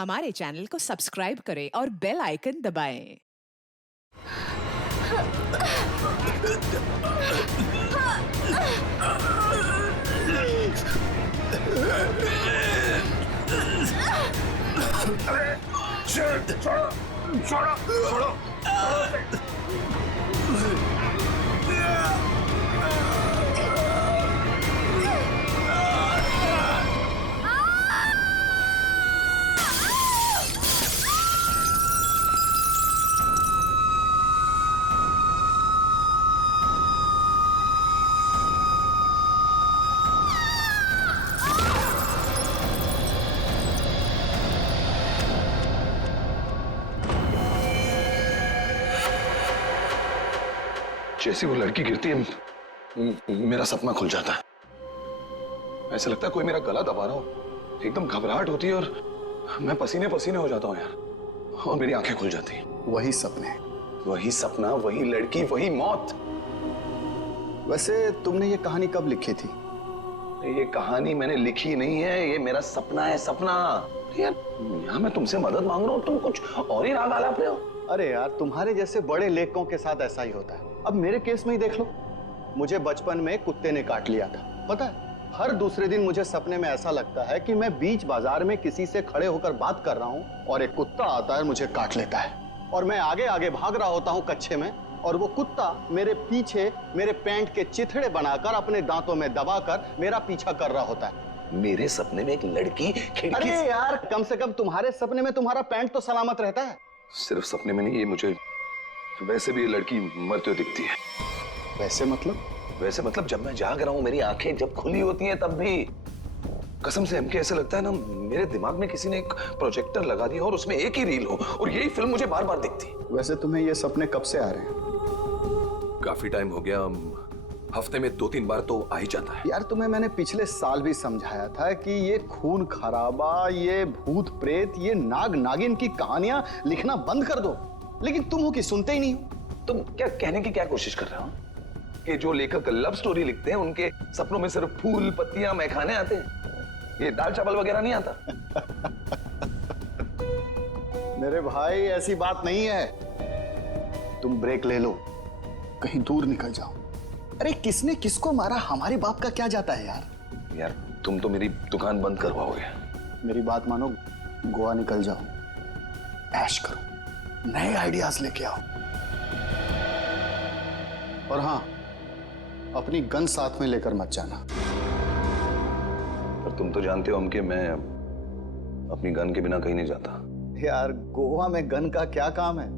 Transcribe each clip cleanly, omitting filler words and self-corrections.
हमारे चैनल को सब्सक्राइब करें और बेल आइकन दबाएं। छोड़ो। जैसे वो लड़की गिरती है मेरा सपना खुल जाता है। ऐसा लगता है कोई मेरा गला दबा रहा हो। एकदम घबराहट होती है और मैं पसीने पसीने हो जाता हूँ यार, और मेरी आंखें खुल जाती हैं। वही सपने, वही सपना, वही लड़की, वही मौत। वैसे तुमने ये कहानी कब लिखी थी? ये कहानी मैंने लिखी नहीं है, ये मेरा सपना है। सपना यार, यहाँ मैं तुमसे मदद मांग रहा हूँ, तुम कुछ और ही राग आलाप रहे हो। अरे यार, तुम्हारे जैसे बड़े लेखकों के साथ ऐसा ही होता है। अब मेरे केस में ही देख लो, मुझे बचपन में कुत्ते ने काट लिया था। पता है, हर दूसरे दिन मुझे सपने में ऐसा लगता है कि मैं बीच बाजार में किसी से खड़े होकर बात कर रहा हूँ और एक कुत्ता आता है, मुझे काट लेता है और मैं आगे आगे भाग रहा होता हूँ कच्छे में, और वो कुत्ता मेरे पीछे मेरे पैंट के चिथड़े बनाकर अपने दांतों में दबाकर मेरा पीछा कर रहा होता है। मेरे सपने में एक लड़की खिड़की अरे यार, कम से कम तुम्हारे सपने में तुम्हारा पैंट तो सलामत रहता है। सिर्फ सपने में नहीं, ये मुझे वैसे भी ये लड़की मरते हुए दिखती है। वैसे मतलब? वैसे मतलब जब मैं जाग रहा हूँ, मेरी आंखें जब खुली होती हैं तब भी। कसम से हमके ऐसे लगता है ना, मेरे दिमाग में किसी ने एक प्रोजेक्टर लगा दिया और उसमें एक ही रील हो और यही फिल्म मुझे बार बार दिखती। वैसे तुम्हें ये सपने कब से आ रहे हैं? काफी टाइम हो गया, हफ्ते में 2-3 बार तो आ ही जाता है। यार, तुम्हें मैंने पिछले साल भी समझाया था कि ये खून खराबा, ये भूत प्रेत, ये नाग नागिन की कहानियां लिखना बंद कर दो, लेकिन तुम हो कि सुनते ही नहीं हो। तुम क्या कहने की क्या कोशिश कर रहे हो कि जो लेखक लव स्टोरी लिखते हैं उनके सपनों में सिर्फ फूल पत्तियां मैखाने आते हैं, ये दाल चावल वगैरह नहीं आता? मेरे भाई, ऐसी बात नहीं है। तुम ब्रेक ले लो, कहीं दूर निकल जाओ। अरे किसने किसको मारा, हमारे बाप का क्या जाता है यार। यार तुम तो मेरी दुकान बंद करवाओगे। मेरी बात मानो, गोवा निकल जाओ, ऐश करो, नए आइडियाज लेके आओ। और हाँ, अपनी गन साथ में लेकर मत जाना। पर तुम तो जानते हो हम कि मैं अपनी गन के बिना कहीं नहीं जाता। यार, गोवा में गन का क्या काम है?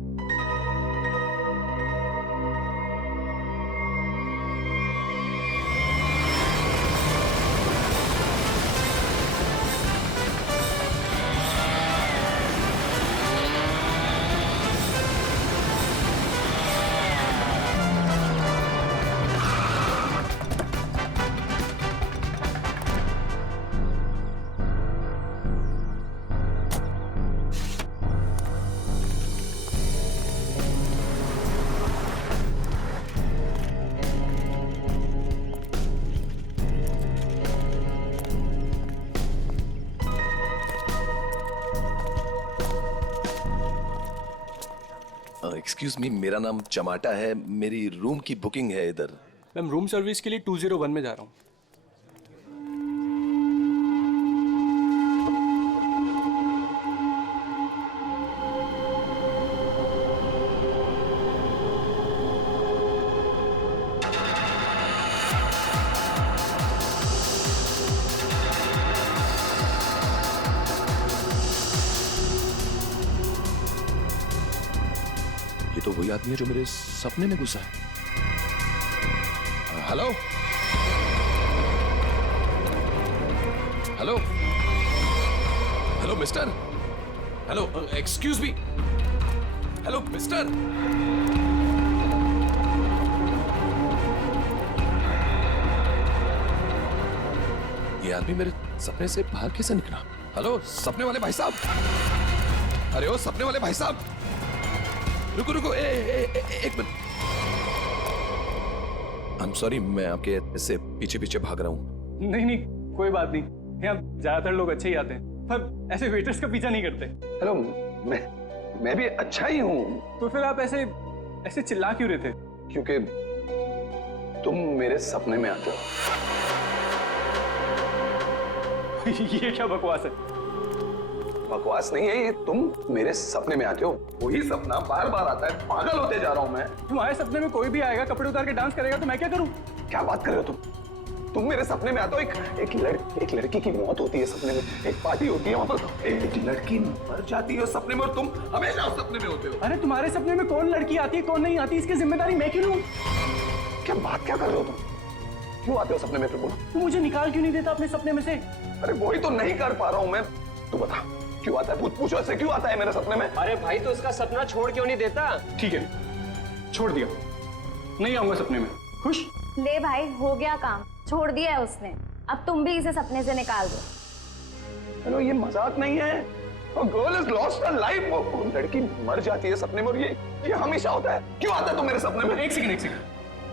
एक्सक्यूज मी, मेरा नाम चमाटा है, मेरी रूम की बुकिंग है इधर। मैम, रूम सर्विस के लिए 201 में जा रहा हूँ। तो वही आदमी है जो मेरे सपने में घुसा है। Hello hello hello mister, hello excuse me, hello mister. ये आदमी मेरे सपने से बाहर कैसे निकला? हेलो सपने वाले भाई साहब, अरे ओ सपने वाले भाई साहब, रुको रुको, एक मिनट। आई एम सॉरी, मैं आपके ऐसे पीछे पीछे भाग रहा हूँ। नहीं नहीं, कोई बात नहीं, यहाँ ज्यादातर लोग अच्छे ही आते हैं। पर ऐसे वेटर्स का पीछा नहीं करते। हेलो, मैं भी अच्छा ही हूँ। तो फिर आप ऐसे ऐसे चिल्ला क्यों रहे थे? क्योंकि तुम मेरे सपने में आते हो। ये क्या बकवास है? बकवास नहीं है ये, तुम मेरे सपने में आते हो। वही सपना बार बार आता है, पागल होते जा रहा हूं मैं। तुम्हारे सपने में कोई भी आएगा, कपड़े उतार के डांस करेगा, तो मैं क्या करूं? क्या बात कर रहे हो तुम मेरे सपने में आते हो। एक लड़की की मौत होती है सपने में, एक पार्टी होती है, वहां पर एक लड़की मर जाती है सपने में, और तुम हमेशा उस सपने में होते हो। अरे तुम्हारे सपने में कौन लड़की आती है, कौन नहीं आती, इसकी जिम्मेदारी मैं क्यों लूं? क्या बात क्या कर रहे हो तुम? क्यों आते हो सपने में? फिर बोलो। तू मुझे निकाल क्यों नहीं देता अपने सपने में से? अरे वही तो नहीं कर पा रहा हूं मैं। तू बता क्यों आता है? पूछो इससे, क्यों आता है मेरे सपने में? अरे भाई, तो इसका सपना छोड़ क्यों नहीं देता? ठीक है, छोड़ दिया, नहीं आऊंगा सपने में। खुश? ले भाई, हो गया काम, छोड़ दिया है उसने। अब तुम भी इसे सपने से निकाल दो। हेलो, ये मजाक नहीं है। Girl is lost her life. वो लड़की मर जाती है सपने में, और ये हमेशा होता है। क्यों आता है तू मेरे सपने में? एक सेकंड।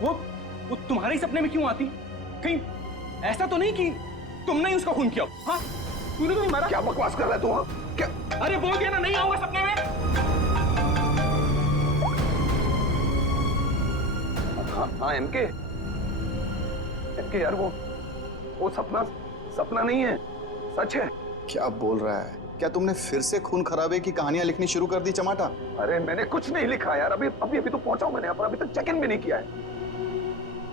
वो तुम्हारे सपने में क्यों आती? कहीं ऐसा तो नहीं कि तुमने ही उसका खून किया? हाँ, तूने तो नहीं मारा। क्या बकवास कर रहा है तू? हाँ क्या? अरे बोल दिया ना, नहीं आऊंगा सपने में। हाँ एमके यार, वो सपना नहीं है, सच है। क्या बोल रहा है? क्या तुमने फिर से खून खराबे की कहानियां लिखनी शुरू कर दी चमाटा? अरे मैंने कुछ नहीं लिखा यार, अभी तो पहुंचा हूं मैंने यहाँ पर, अभी तक चेक इन भी नहीं किया है।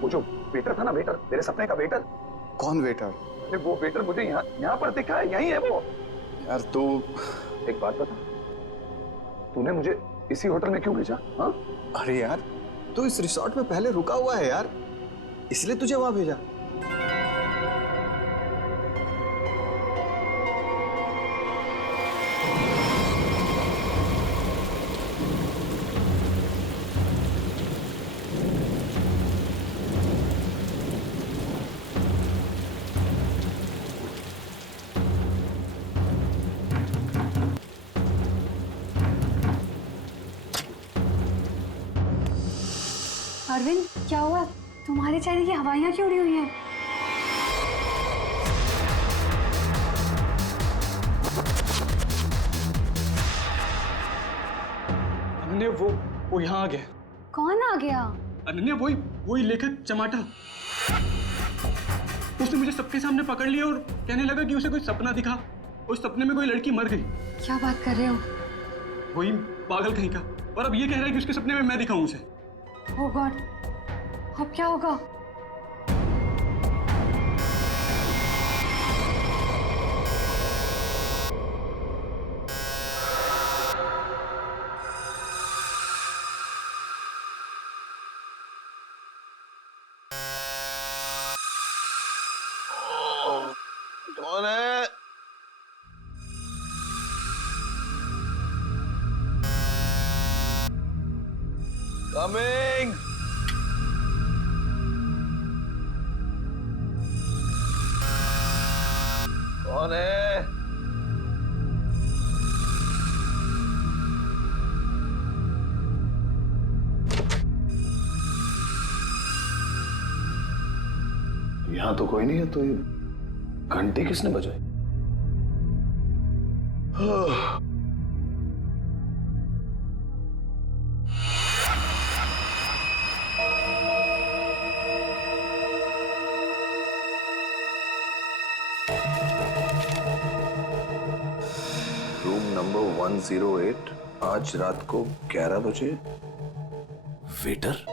वो जो वेटर था ना, वेटर, मेरे सपने का वेटर। कौन वेटर? अरे वो वेटर मुझे यहाँ पर दिखा है, यही है वो। यार तू एक बात बता, तूने मुझे इसी होटल में क्यों भेजा? हाँ, अरे यार, तू इस रिसोर्ट में पहले रुका हुआ है यार, इसलिए तुझे वहां भेजा। अरविंद, क्या हुआ? तुम्हारे चेहरे की हवाइयां क्यों उड़ी हुई हैं? अनन्या, वो यहाँ आ गया। कौन आ गया? अनन्या, वही लेखक चमाटा। उसने मुझे सबके सामने पकड़ लिया और कहने लगा कि उसे कोई सपना दिखा, उस सपने में कोई लड़की मर गई। क्या बात कर रहे हो? वही पागल कहीं का। और अब ये कह रहा है कि उसके सपने में मैं दिखाऊं उसे। ओह गॉड, अब क्या होगा? कौन है? कमिंग। कौन है? यहां तो कोई नहीं है, तो ये घंटी किसने बजाई? रूम नंबर 108, आज रात को 11 बजे। वेटर?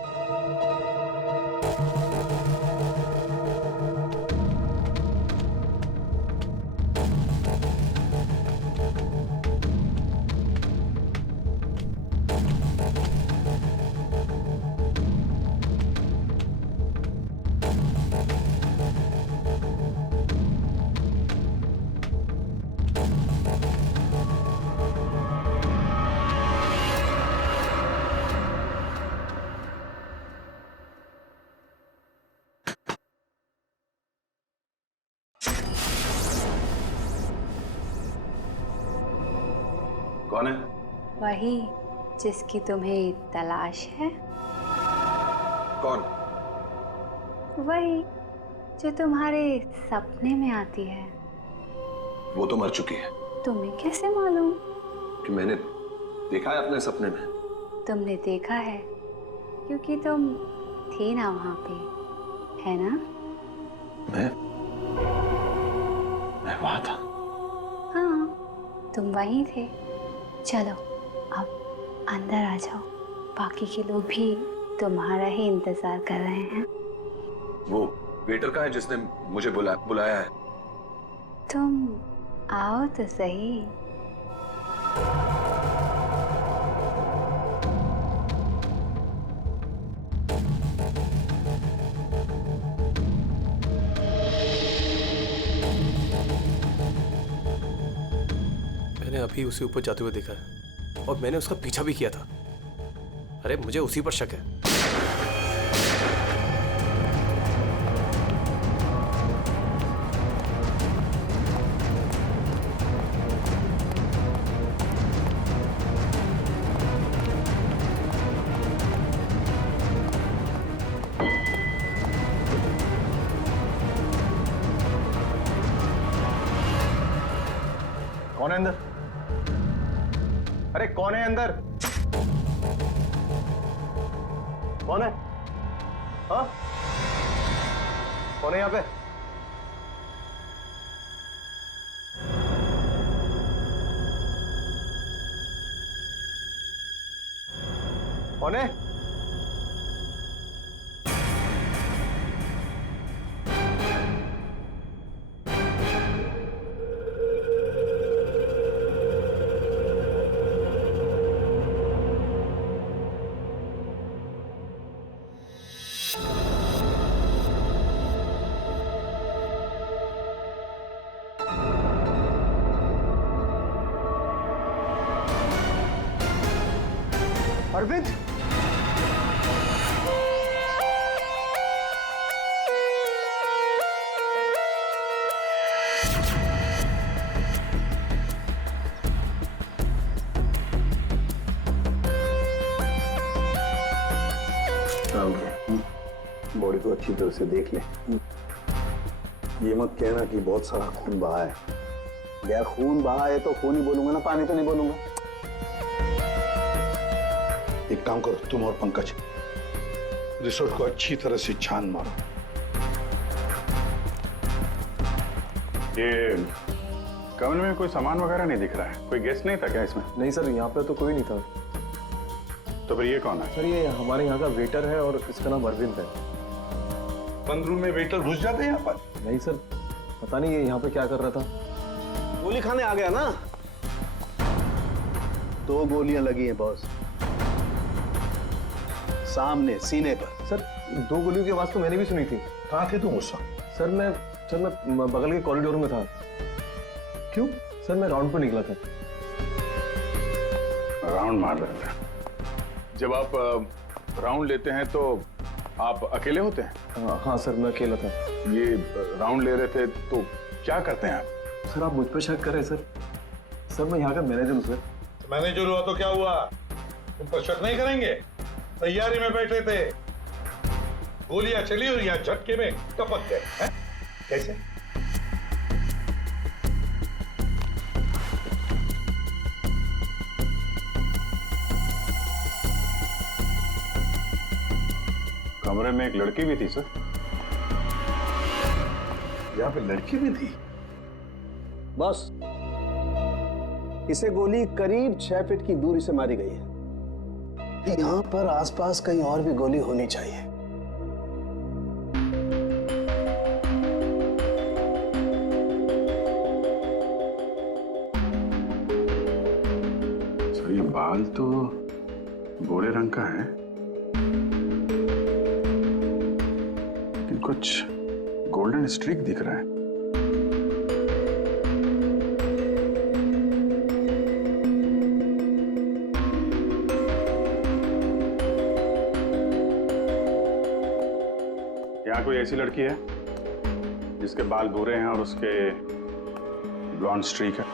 कौन है? वही जिसकी तुम्हें तलाश है। कौन? वही जो तुम्हारे सपने में आती है। वो तो मर चुकी है। तुम्हें कैसे मालूम? कि मैंने देखा है अपने सपने में। तुमने देखा है क्योंकि तुम थे ना वहां पे, है ना? मैं वहां था। हाँ, तुम वहीं थे। चलो अब अंदर आ जाओ, बाकी के लोग भी तुम्हारा ही इंतजार कर रहे हैं। वो वेटर कहाँ है जिसने मुझे बुलाया है? तुम आओ तो सही। मैंने अभी उसे ऊपर जाते हुए देखा है और मैंने उसका पीछा भी किया था। अरे मुझे उसी पर शक है। कौन है अंदर? अरे कौन है अंदर? कौन है? हाँ, कौन है यहाँ पे? कौन है? अरविंद, बॉडी को अच्छी तरह से देख ले। ये मत कहना कि बहुत सारा खून बहा है। यार खून बहा है तो खून ही बोलूंगा ना, पानी तो नहीं बोलूंगा। एक काम करो, तुम और पंकज रिसोर्ट को अच्छी तरह से छान मारो। ये कमरे में कोई सामान वगैरह नहीं दिख रहा है? कोई गेस्ट नहीं था क्या इसमें? नहीं सर, यहाँ पे तो कोई नहीं था। तो फिर ये कौन है? सर ये हमारे यहाँ का वेटर है और इसका नाम अरविंद है। बंद रूम में वेटर घुस जाते हैं यहाँ पर? नहीं सर, पता नहीं ये यहाँ पे क्या कर रहा था। गोली खाने आ गया ना? 2 गोलियां लगी हैं बॉस, सामने सीने पर। सर 2 गोलियों की आवाज तो मैंने भी सुनी थी। कहाँ थे तुम उस वक्त? सर मैं बगल के कॉरिडोर में था। क्यों? सर मैं राउंड पर निकला था। राउंड मार रहे थे? जब आप राउंड लेते हैं तो आप अकेले होते हैं? हाँ सर, मैं अकेला था। ये राउंड ले रहे थे तो क्या करते हैं आप? सर आप मुझ पर शक कर रहे हैं सर? सर मैं यहाँ का मैनेजर हूँ सर। मैनेजर हुआ तो क्या हुआ? तुम पर शक नहीं करेंगे? तैयारी में बैठे थे, गोलियां चली और यहाँ झटके में टपक गए हैं? कैसे? कमरे में एक लड़की भी थी सर। यहाँ पे लड़की भी थी? बस इसे गोली करीब 6 फीट की दूरी से मारी गई है। यहाँ पर आसपास कहीं और भी गोली होनी चाहिए। सर ये बाल तो गोरे रंग का है, लेकिन कुछ गोल्डन स्ट्रीक दिख रहा है। यहाँ कोई ऐसी लड़की है जिसके बाल भूरे हैं और उसके ब्लॉन्ड स्ट्रीक है?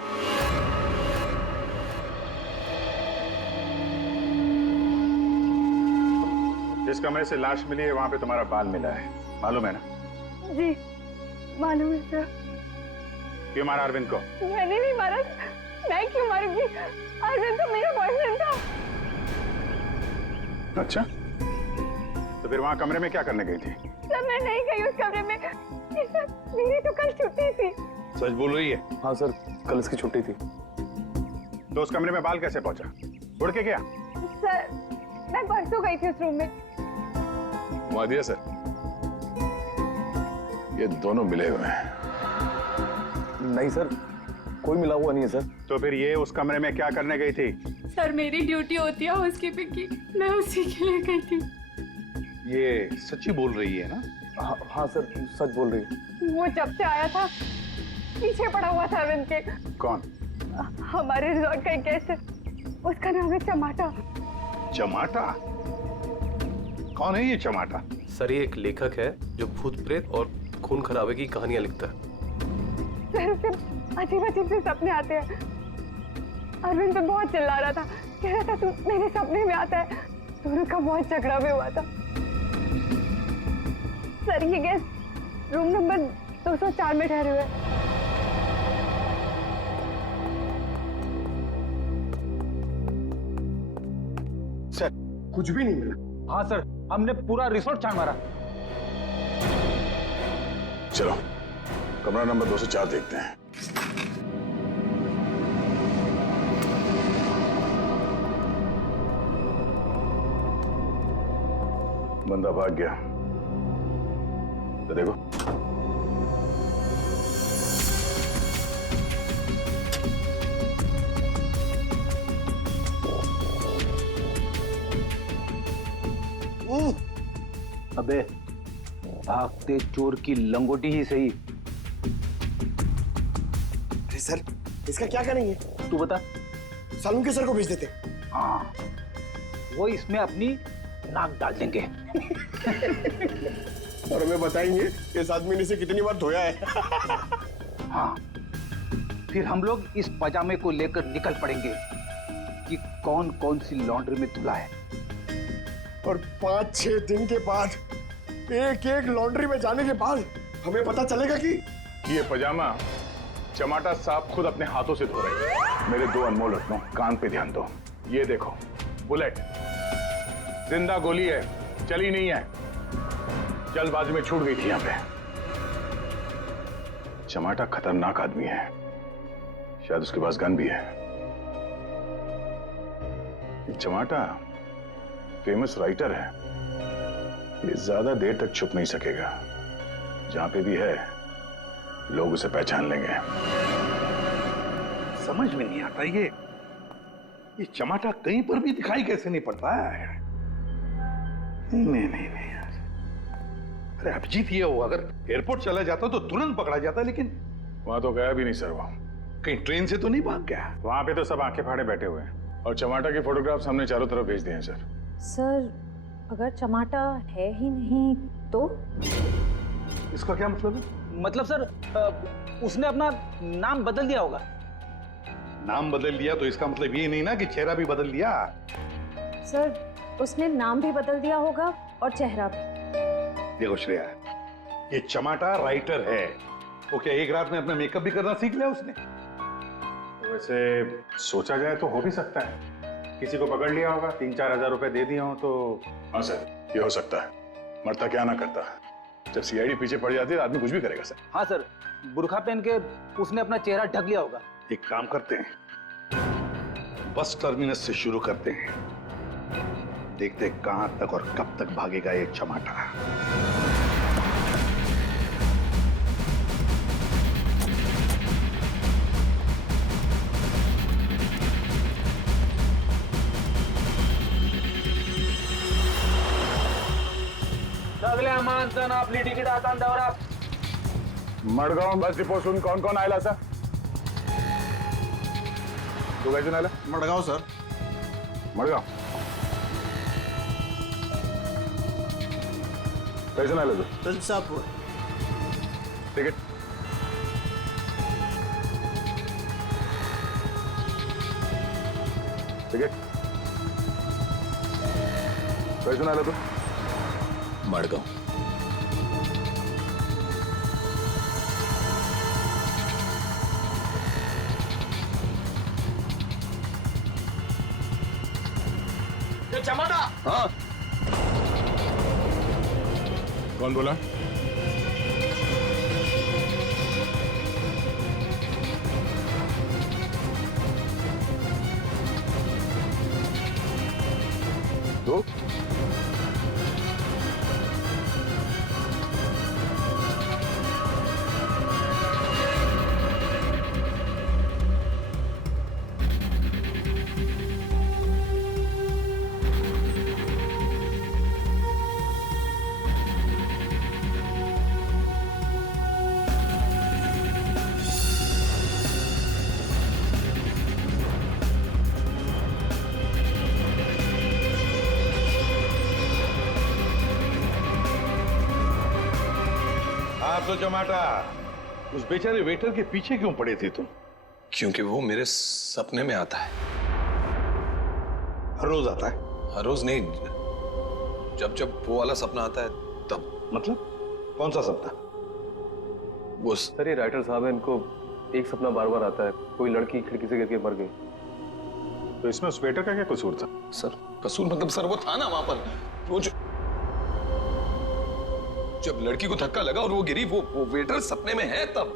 जिस कमरे से लाश मिली है वहां पे तुम्हारा बाल मिला है, मालूम है ना? जी मालूम है सर। क्यों मारा अरविंद को? मैंने नहीं मारा। मैं क्यों मारूंगी? अरविंद तो मेरा बॉयफ्रेंड था। अच्छा, तो फिर वहां कमरे में क्या करने गई थी? सर मैं नहीं गई उस कमरे में। सर मेरी तो कल छुट्टी थी। सच बोल रही है? हाँ सर, कल इसकी छुट्टी थी। तो उस कमरे में बाल कैसे पहुंचा? उड़ के गया? सर मैं परसों गई थी उस रूम में। मुआदिया सर, ये दोनों मिले हुए हैं। नहीं सर, कोई मिला हुआ नहीं है सर। तो फिर ये उस कमरे में क्या करने गई थी? सर मेरी ड्यूटी होती है हाउसकीपिंग की, मैं उसी के लिए गई थी। ये सच्ची बोल रही है ना? हाँ सर, सच बोल रही है। वो जब से आया था पीछे पड़ा हुआ था अरविंद के। कौन? हमारे रिजॉर्ट का एक गेस्ट है, उसका नाम है चमाटा। चमाटा? कौन है ये चमाटा? सर ये एक लेखक है जो भूत प्रेत और खून खराबे की कहानियां लिखता है। सर उसे अजीब अजीब से सपने आते हैं। अरविंद तो बहुत चिल्ला रहा था, कह रहा था तू मेरे सपने में आता है। दोनों का बहुत झगड़ा भी हुआ था। सर ये गेस्ट रूम नंबर 204 में ठहरे हुए। सर कुछ भी नहीं मिला। हाँ सर, हमने पूरा रिसोर्ट छान मारा। चलो कमरा नंबर 204 देखते हैं। बंदा भाग गया, तो देखो। अबे भागते चोर की लंगोटी ही सही। अरे सर, इसका क्या करेंगे? तू बता। सालून के सर को भेज देते। हाँ, वो इसमें अपनी नाक डाल देंगे। और हमें बताएंगे इस आदमी ने इसे कितनी बार धोया है। हाँ, फिर हम लोग इस पजामे को लेकर निकल पड़ेंगे कि कौन कौन सी लॉन्ड्री में धुला है। और 5-6 दिन के बाद, एक एक लॉन्ड्री में जाने के बाद हमें पता चलेगा कि ये पजामा चमाटा साहब खुद अपने हाथों से धो रहे हैं। मेरे 2 अनमोल रत्नों, कान पे ध्यान दो। ये देखो, बुलेट, जिंदा गोली है, चली नहीं है, जल्दबाजी में छूट गई थी यहां पे। चमाटा खतरनाक आदमी है, शायद उसके पास गन भी है। चमाटा फेमस राइटर है, ये ज्यादा देर तक छुप नहीं सकेगा। जहां पे भी है लोग उसे पहचान लेंगे। समझ में नहीं आता ये चमाटा कहीं पर भी दिखाई कैसे नहीं पड़ता है। नहीं यार। अरे अभिजीत, ये हो अगर एयरपोर्ट चला जाता तो तुरंत पकड़ा जाता, लेकिन वहां तो गया भी नहीं सर। वो कहीं ट्रेन से तो नहीं भाग गया? वहां पे तो सब आंखें फाड़े बैठे हुए हैं और चमाटा के फोटोग्राफ्स हमने चारों तरफ भेज दिए हैं सर। सर अगर चमाटा है ही नहीं तो? इसका क्या मतलब है? मतलब सर उसने अपना नाम बदल दिया होगा। नाम बदल दिया तो इसका मतलब ये नहीं ना कि चेहरा भी बदल दिया। सर उसने नाम भी बदल दिया होगा और चेहरा भी। देखो श्रेया, ये चमाटा राइटर है, वो क्या एक रात में अपना मेकअप भी करना सीख लिया उसने? वैसे सोचा जाए तो हो भी सकता है, किसी को पकड़ लिया होगा, 3-4 हजार रुपए दे दिए हो तो। हाँ सर, ये हो सकता है। मरता क्या ना करता, जब सीआईडी पीछे पड़ जाती है तो आदमी कुछ भी करेगा सर। हाँ सर, बुर्खा पहन के उसने अपना चेहरा ढक लिया होगा। एक काम करते हैं, बस टर्मिनस से शुरू करते हैं, देखते हैं कहां तक और कब तक भागेगा ये चमाटा। सगळे माणसं आपली तिकीट आता दौरा। मडगाव बस डिपोसून कोण कोण आयला सर? तू काय आला? मडगाव सर। मडगाव कैसे आला तू? तुलसापूर। तिकीट तिकीट कैसे आला तू? मडगाव। चमाटा। हाँ कौन बोला? तो आप तो जमाटा उस बेचारे वेटर के पीछे क्यों पड़े थे तुम? क्योंकि वो मेरे सपने में आता है। हर रोज आता है? हर रोज नहीं, जब जब वो वाला सपना आता है तब। मतलब कौन सा सपना? वो सर ये राइटर साहब है, इनको एक सपना बार बार आता है, कोई लड़की खिड़की से गिर के मर गई। तो इसमें उस वेटर का क्या कसूर था? सर कसूर मतलब सर वो था ना वहां पर, वो जब लड़की को धक्का लगा और वो गिरी, वो वेटर सपने में है तब।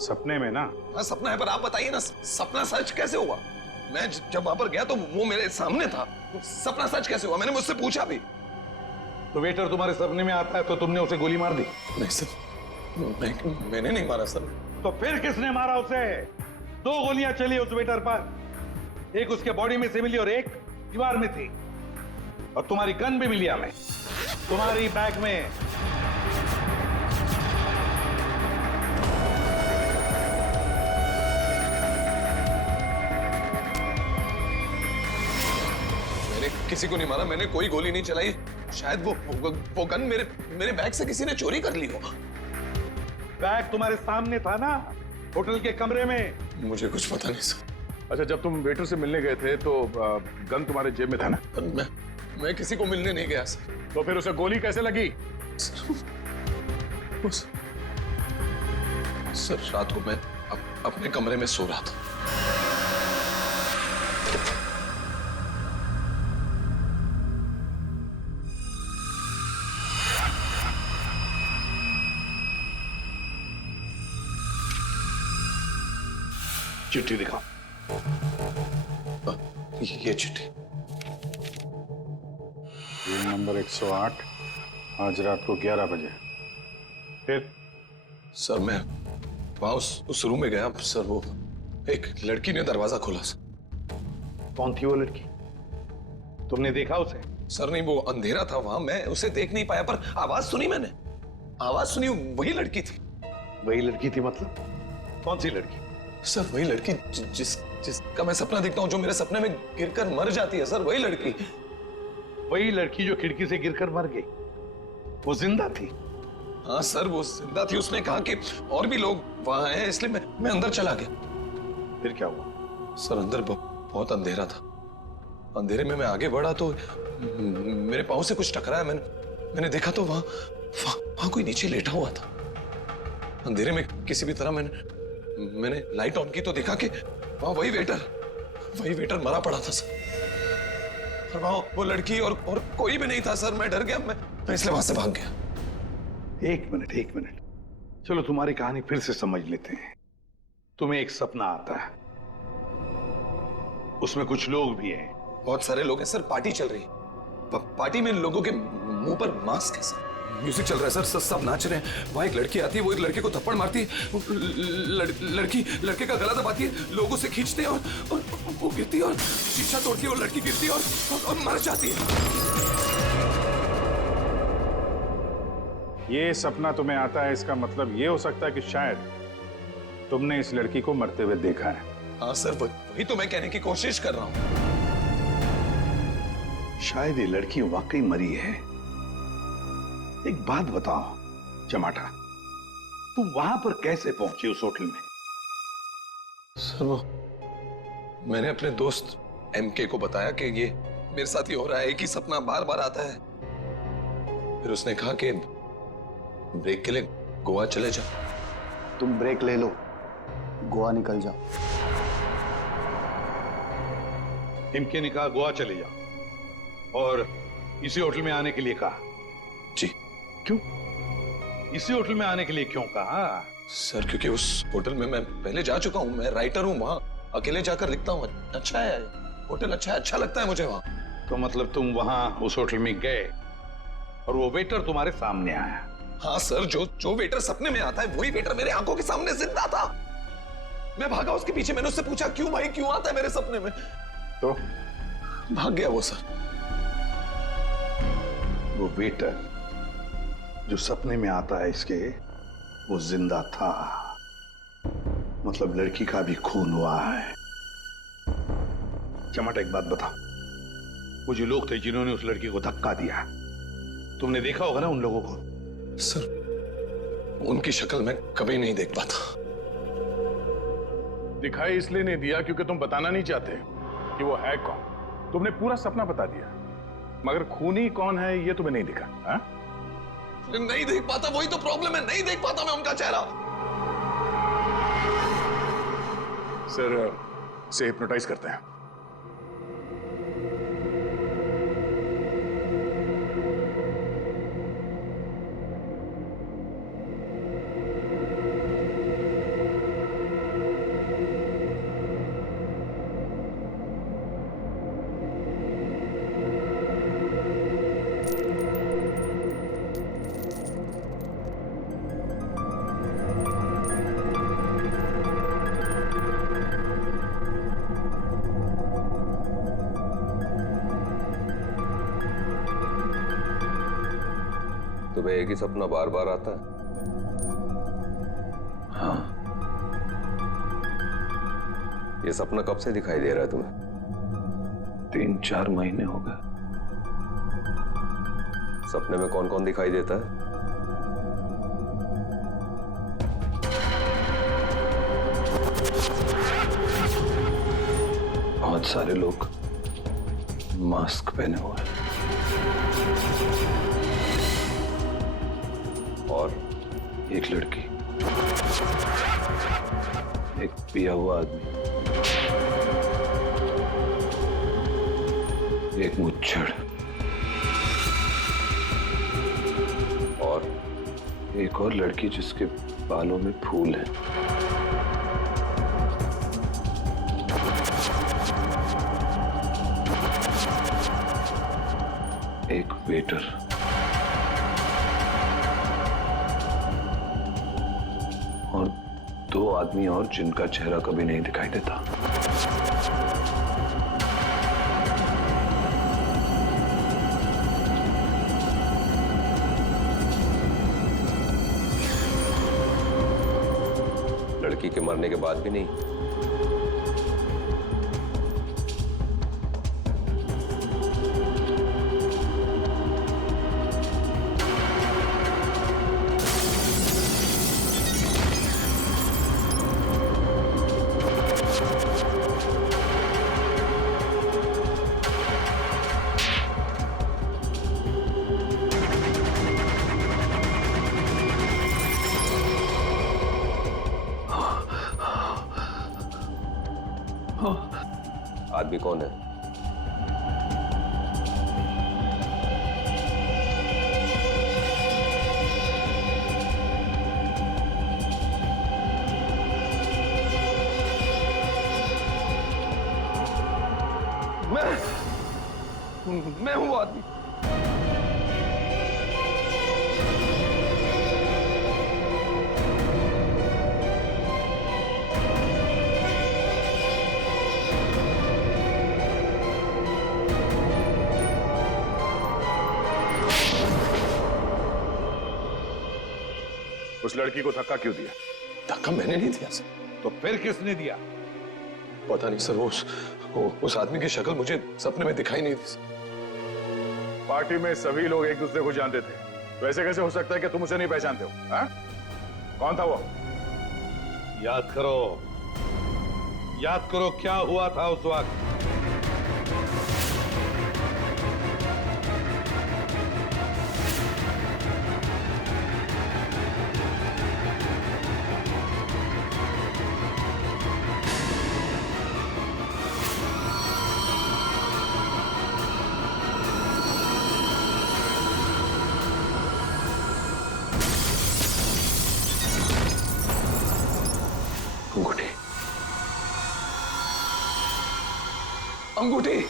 सपने में ना? हाँ सपना है, पर आप बताइए ना सपना सच कैसे हुआ? मैं जब वहां पर गया तो वो मेरे सामने था, सपना सच कैसे हुआ? मैंने मुझसे पूछा भी। तो वेटर तुम्हारे सपने में आता है तो तुमने उसे गोली मार दी? नहीं सर, मैंने नहीं मारा सर। तो फिर किसने मारा उसे? 2 गोलियां चली उस वेटर पर, एक उसके बॉडी में से मिली और एक दीवार में थी। और तुम्हारी गन भी मिली हमें, तुम्हारी बैग में। मैंने किसी को नहीं मारा, मैंने कोई गोली नहीं चलाई। शायद वो गन मेरे बैग से किसी ने चोरी कर ली हो। बैग तुम्हारे सामने था ना, होटल के कमरे में। मुझे कुछ पता नहीं सर। अच्छा, जब तुम वेटर से मिलने गए थे तो गन तुम्हारे जेब में था ना? मैं किसी को मिलने नहीं गया सर। तो फिर उसे गोली कैसे लगी? सर रात को मैं अपने कमरे में सो रहा था। चिट्ठी दिखा। ये चिट्ठी। रूम नंबर 108, आज रात को 11 बजे। फिर? सर मैं वहां उस रूम में गया सर, वो एक लड़की ने दरवाजा खोला सर। कौन थी वो लड़की? तुमने देखा उसे? सर नहीं, वो अंधेरा था वहां, मैं उसे देख नहीं पाया, पर आवाज सुनी मैंने। आवाज सुनी, वही लड़की थी। वही लड़की थी मतलब? कौन सी लड़की? सर वही लड़की जिसका मैं सपना देखता हूँ, जो मेरे सपने में गिरकर मर जाती है सर, वही लड़की। वही लड़की जो खिड़की से गिरकर मर गई, वो जिंदा थी? हाँ सर वो जिंदा थी। उसने कहा कि और भी लोग वहां हैं, इसलिए मैं अंदर चला गया। फिर क्या हुआ? सर अंदर बहुत अंधेरा था। अंधेरे में मैं आगे बढ़ा तो मेरे पाँव से कुछ टकराया। मैंने देखा तो वहां कोई नीचे लेटा हुआ था। अंधेरे में किसी भी तरह मैंने लाइट ऑन की तो देखा कि वहां वही वेटर मरा पड़ा था सर। और वहां वो लड़की और कोई भी नहीं था सर। मैं डर गया, मैं इसलिए वहां से भाग गया। एक मिनट, चलो तुम्हारी कहानी फिर से समझ लेते हैं। तुम्हें एक सपना आता है, उसमें कुछ लोग भी हैं। बहुत सारे लोग हैं सर, पार्टी चल रही है। पार्टी में लोगों के मुंह पर मास्क है सर, म्यूजिक चल रहा है सर, सब नाच रहे हैं। वहां एक लड़की आती है, वो एक लड़के को थप्पड़ मारती है, लड़की लड़के का गला दबाती है, लोगों से खींचते हैं और वो गिरती है और शीशा तोड़ती है और लड़की गिरती है और मर जाती है। ये सपना तुम्हें आता है, इसका मतलब ये हो सकता है कि शायद तुमने इस लड़की को मरते हुए देखा है। हाँ सर, वही तो मैं कहने की कोशिश कर रहा हूँ। शायद ये लड़की वाकई मरी है। एक बात बताओ चमाटा, तुम वहां पर कैसे पहुंची उस होटल में? सर वो मैंने अपने दोस्त एमके को बताया कि ये मेरे साथ ही हो रहा है, एक ही सपना बार बार आता है। फिर उसने कहा कि ब्रेक के लिए गोवा चले जाओ। तुम ब्रेक ले लो, गोवा निकल जाओ। एमके ने कहा गोवा चले जाओ, और इसी होटल में आने के लिए कहा? जी। क्यों? इसी होटल में आने के लिए क्यों कहा? सर क्योंकि उस होटल में मैं पहले जा चुका हूँ, मैं राइटर हूँ, वहाँ अकेले जाकर लिखता हूँ। अच्छा है होटल, अच्छा है, अच्छा लगता है मुझे वहाँ। तो मतलब तुम वहाँ उस होटल में गए और वो वेटर तुम्हारे सामने आया? हाँ सर, जो वेटर सपने में आता है वही वेटर मेरे आंखों के सामने जिंदा था। मैं भागा उसके पीछे, मैंने उससे पूछा क्यों भाई, क्यों आता है मेरे सपने में? तो भाग गया वो सर। वो वेटर जो सपने में आता है इसके, वो जिंदा था। मतलब लड़की का भी खून हुआ है। चमाटा एक बात बता, वो जो लोग थे जिन्होंने उस लड़की को धक्का दिया, तुमने देखा होगा ना उन लोगों को? सर उनकी शक्ल मैं कभी नहीं देख पाता। दिखाई इसलिए नहीं दिया क्योंकि तुम बताना नहीं चाहते कि वो है कौन। तुमने पूरा सपना बता दिया, मगर खूनी कौन है ये तुम्हें नहीं दिखा। हा? नहीं देख पाता, वही तो प्रॉब्लम है, नहीं देख पाता मैं उनका चेहरा। सर से हिप्नोटाइज करते हैं। तुम्हें एक ही सपना बार बार आता है? हाँ। ये सपना कब से दिखाई दे रहा है तुम्हें? 3-4 महीने हो गए। सपने में कौन कौन दिखाई देता है? बहुत सारे लोग मास्क पहने हुए हैं। और एक लड़की, एक पिया हुआ आदमी, एक मुच्छड़ और एक और लड़की जिसके बालों में फूल है। एक वेटर, और 2 आदमी और जिनका चेहरा कभी नहीं दिखाई देता। लड़की के मरने के बाद भी नहीं? आदमी कौन है? मैं हूं आदमी। उस लड़की को धक्का क्यों दिया? धक्का मैंने नहीं दिया सर। तो फिर किसने दिया? पता नहीं सर, उस आदमी की शक्ल मुझे सपने में दिखाई नहीं दी सर। पार्टी में सभी लोग एक दूसरे को जानते थे, तो ऐसे कैसे हो सकता है कि तुम उसे नहीं पहचानते हो? हा? कौन था वो? याद करो क्या हुआ था उस वक्त। अंगूठी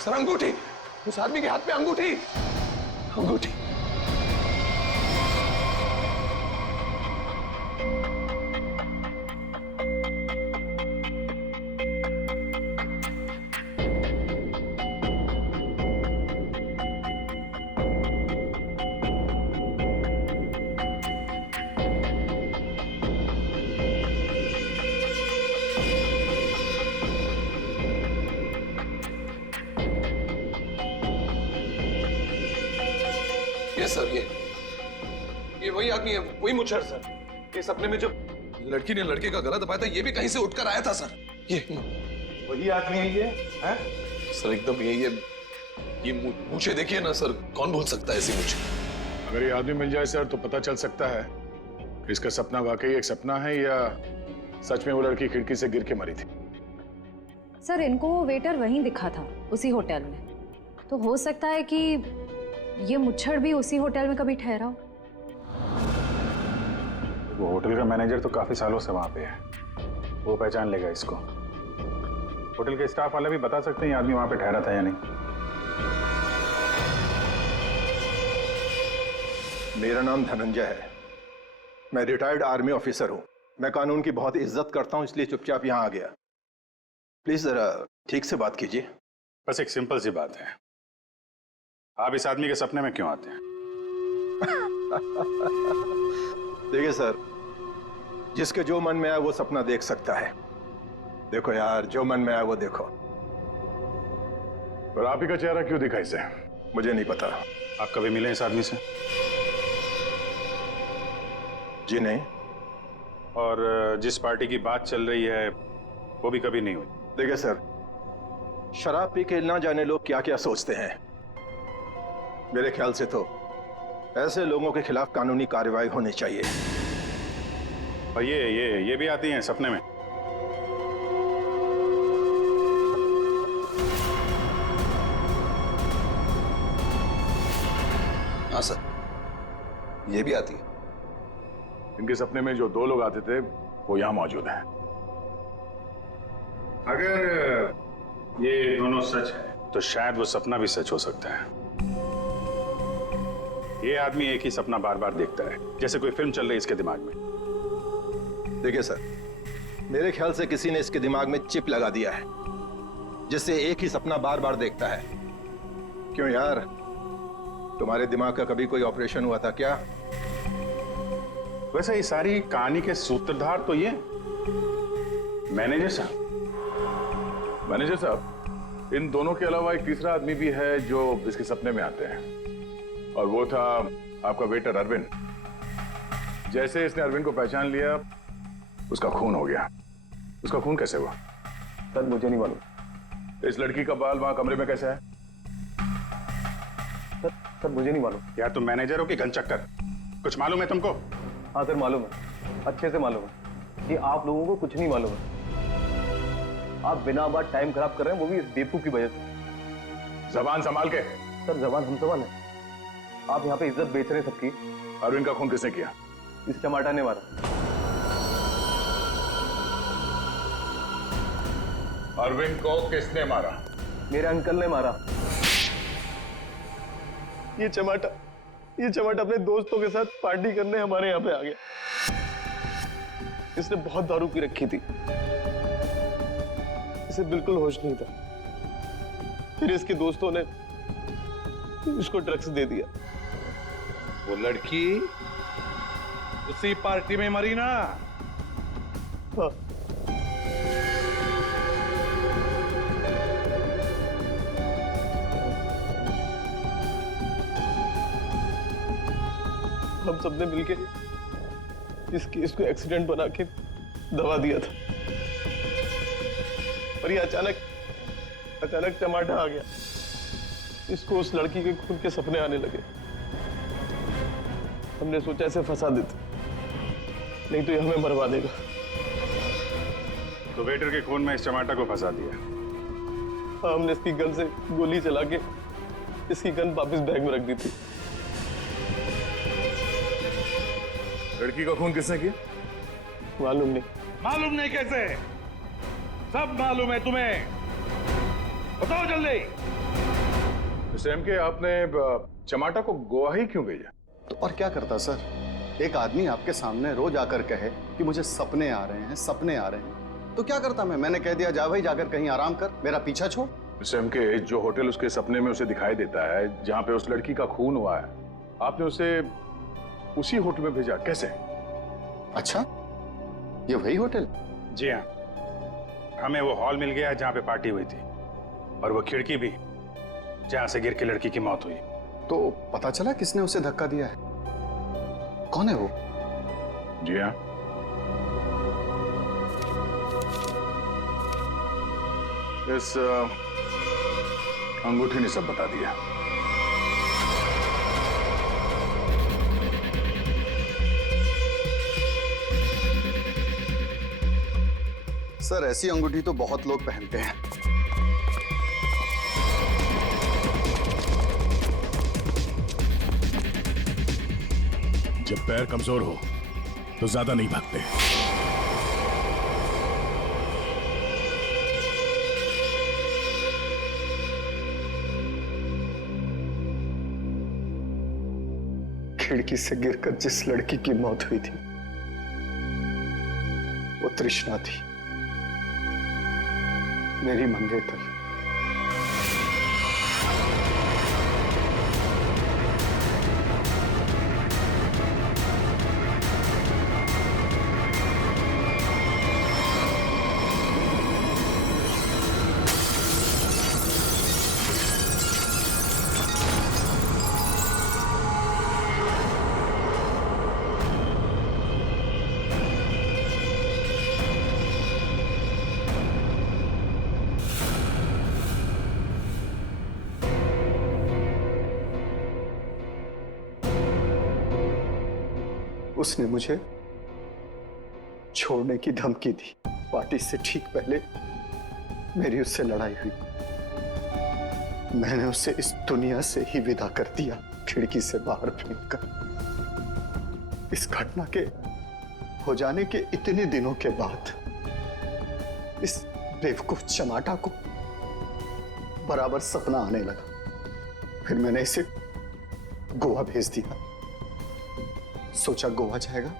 सर, अंगूठी, उस आदमी के हाथ में अंगूठी, अंगूठी। सर ये वही आदमी है, वही मुच्छर सर। ये सपने में जो लड़की ने लड़के का गला दबाया था, ये भी कहीं से उठकर आया था सर। ये वही आदमी है ये है? सर एकदम ये मूछें देखिए ना सर, कौन भूल सकता है ऐसी मूछें। अगर ये आदमी मिल जाए सर तो पता चल सकता है कि इसका सपना वाकई एक सपना है या सच में वो लड़की खिड़की से गिर के मरी थी। सर इनको वो वेटर वहीं दिखा था, उसी होटल में। तो हो सकता है कि ये मुच्छड़ भी उसी होटल में कभी ठहरा हो। वो होटल का मैनेजर तो काफी सालों से वहां पे है, वो पहचान लेगा इसको। होटल के स्टाफ वाले भी बता सकते हैं ये आदमी वहां पे ठहरा था या नहीं। मेरा नाम धनंजय है, मैं रिटायर्ड आर्मी ऑफिसर हूं। मैं कानून की बहुत इज्जत करता हूं, इसलिए चुपचाप यहां आ गया। प्लीज जरा ठीक से बात कीजिए। बस एक सिंपल सी बात है, आप इस आदमी के सपने में क्यों आते हैं? देखिए सर, जिसके जो मन में आए वो सपना देख सकता है। देखो यार, जो मन में आए वो देखो। पर आप ही का चेहरा क्यों दिखा इसे? मुझे नहीं पता। आप कभी मिले इस आदमी से? जी नहीं। और जिस पार्टी की बात चल रही है वो भी कभी नहीं हुई? देखिए सर, शराब पी के ना जाने लोग क्या क्या सोचते हैं। मेरे ख्याल से तो ऐसे लोगों के खिलाफ कानूनी कार्रवाई होनी चाहिए। और ये भी आती हैं सपने में? हाँ सर, ये भी आती है। इनके सपने में जो दो लोग आते थे वो यहां मौजूद हैं। अगर ये दोनों सच है तो शायद वो सपना भी सच हो सकता है। ये आदमी एक ही सपना बार बार देखता है, जैसे कोई फिल्म चल रही है इसके दिमाग में। देखिए सर, मेरे ख्याल से किसी ने इसके दिमाग में चिप लगा दिया है, जिससे एक ही सपना बार बार देखता है। क्यों यार, तुम्हारे दिमाग का कभी कोई ऑपरेशन हुआ था क्या? वैसे ये सारी कहानी के सूत्रधार तो ये मैनेजर साहब। मैनेजर साहब, इन दोनों के अलावा एक तीसरा आदमी भी है जो इसके सपने में आते हैं, और वो था आपका वेटर अरविंद। जैसे इसने अरविंद को पहचान लिया, उसका खून हो गया। उसका खून कैसे हुआ? सर मुझे नहीं मालूम। इस लड़की का बाल वहां कमरे में कैसे है? सर मुझे नहीं मालूम। यार तुम मैनेजर हो कि घन चक्कर? कुछ मालूम है तुमको? हाँ सर मालूम है, अच्छे से मालूम है कि आप लोगों को कुछ नहीं मालूम है। आप बिना बात टाइम खराब कर रहे हैं, वो भी इस बेवकूफ की वजह से। जबान संभाल के। सर जबान हम संभाल है, आप यहाँ पे इज्जत बेच रहे हैं सबकी। अरविंद का खून किसने किया? इस टमाटर ने मारा। अरविंद को किसने मारा? मेरे अंकल ने मारा। ये चमाटा अपने दोस्तों के साथ पार्टी करने हमारे यहाँ पे आ गया। इसने बहुत दारू पी रखी थी, इसे बिल्कुल होश नहीं था। फिर इसके दोस्तों ने इसको ड्रग्स दे दिया। वो लड़की उसी पार्टी में मरी ना? हाँ। हम सबने मिलके इस केस को एक्सीडेंट बना के दबा दिया था, और ये अचानक टमाटर आ गया। इसको उस लड़की के खून के सपने आने लगे। हमने सोचा इसे फंसा देते, नहीं तो ये हमें मरवा देगा। तो वेटर के खून में इस टमाटर को फंसा दिया? हाँ, हमने इसकी गन से गोली चला के इसकी गन वापस बैग में रख दी थी। लड़की का खून किसने किया? मालूम नहीं। मालूम नहीं कैसे? सब मालूम है तुम्हें। बताओ जल्दी। सैम के आपने चमाटा को गोवा ही क्यों भेजा? तो और क्या करता सर? एक आदमी आपके सामने रोज आकर कहे कि मुझे सपने आ रहे हैं, सपने आ रहे हैं, तो क्या करता मैं? मैंने कह दिया जा भाई जाकर कहीं आराम कर, मेरा पीछा छोड़। सैम के जो होटल उसके सपने में उसे दिखाई देता है, जहां पे उस लड़की का खून हुआ है, आपने उसे उसी होटल में भेजा, कैसे? अच्छा, ये वही होटल? जी हाँ, हमें वो हॉल मिल गया जहां पे पार्टी हुई थी, और वो खिड़की भी जहां से गिर के लड़की की मौत हुई। तो पता चला किसने उसे धक्का दिया है? कौन है वो? जी हाँ, इस अंगूठी ने सब बता दिया। सर, ऐसी अंगूठी तो बहुत लोग पहनते हैं। जब पैर कमजोर हो तो ज्यादा नहीं भागते। खिड़की से गिरकर जिस लड़की की मौत हुई थी वो तृष्णा थी, मेरी मंगेतर। उसने मुझे छोड़ने की धमकी दी। पार्टी से ठीक पहले मेरी उससे लड़ाई हुई। मैंने उसे इस दुनिया से ही विदा कर दिया, खिड़की से बाहर फेंककर। इस घटना के हो जाने के इतने दिनों के बाद इस बेवकूफ चमाटा को बराबर सपना आने लगा। फिर मैंने इसे गोवा भेज दिया। सोचा गोवा जाएगा,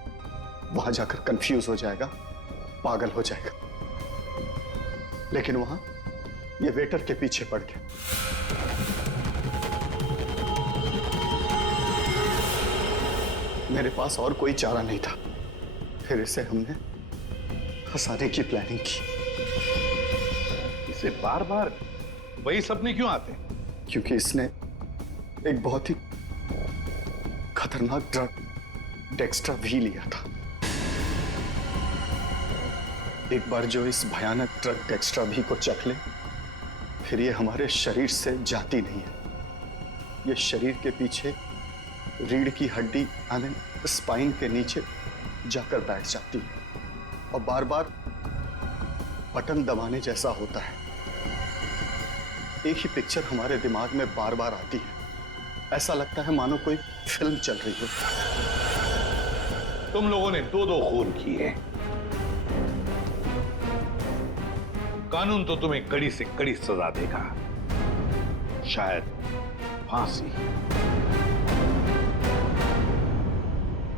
वहां जाकर कंफ्यूज हो जाएगा, पागल हो जाएगा, लेकिन वहां ये वेटर के पीछे पड़ गया। मेरे पास और कोई चारा नहीं था। फिर इसे हमने फंसाने की प्लानिंग की। इसे बार बार वही सपने क्यों आते हैं? क्योंकि इसने एक बहुत ही खतरनाक ड्रग डेक्स्ट्रा भी लिया था। एक बार जो इस भयानक ड्रग डेक्स्ट्रा भी को चख ले, फिर ये हमारे शरीर से जाती नहीं है। ये शरीर के पीछे रीढ़ की हड्डी यानी स्पाइन के नीचे जाकर बैठ जाती है और बार बार बटन दबाने जैसा होता है। एक ही पिक्चर हमारे दिमाग में बार बार आती है। ऐसा लगता है मानो कोई फिल्म चल रही हो। तुम लोगों ने 2-2 खून किए। कानून तो तुम्हें कड़ी से कड़ी सजा देगा, शायद फांसी।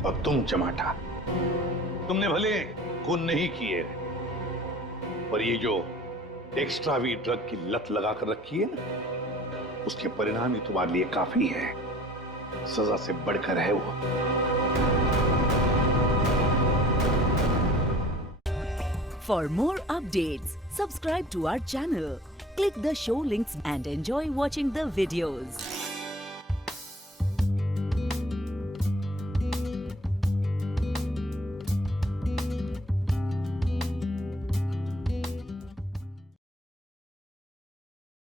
और तुम चमाटा, तुमने भले खून नहीं किए, पर ये जो एक्स्ट्रा वी ड्रग की लत लगाकर रखी है ना, उसके परिणाम ही तुम्हारे लिए काफी है। सजा से बढ़कर है वो। For more updates, subscribe to our channel, click the show links and enjoy watching the videos.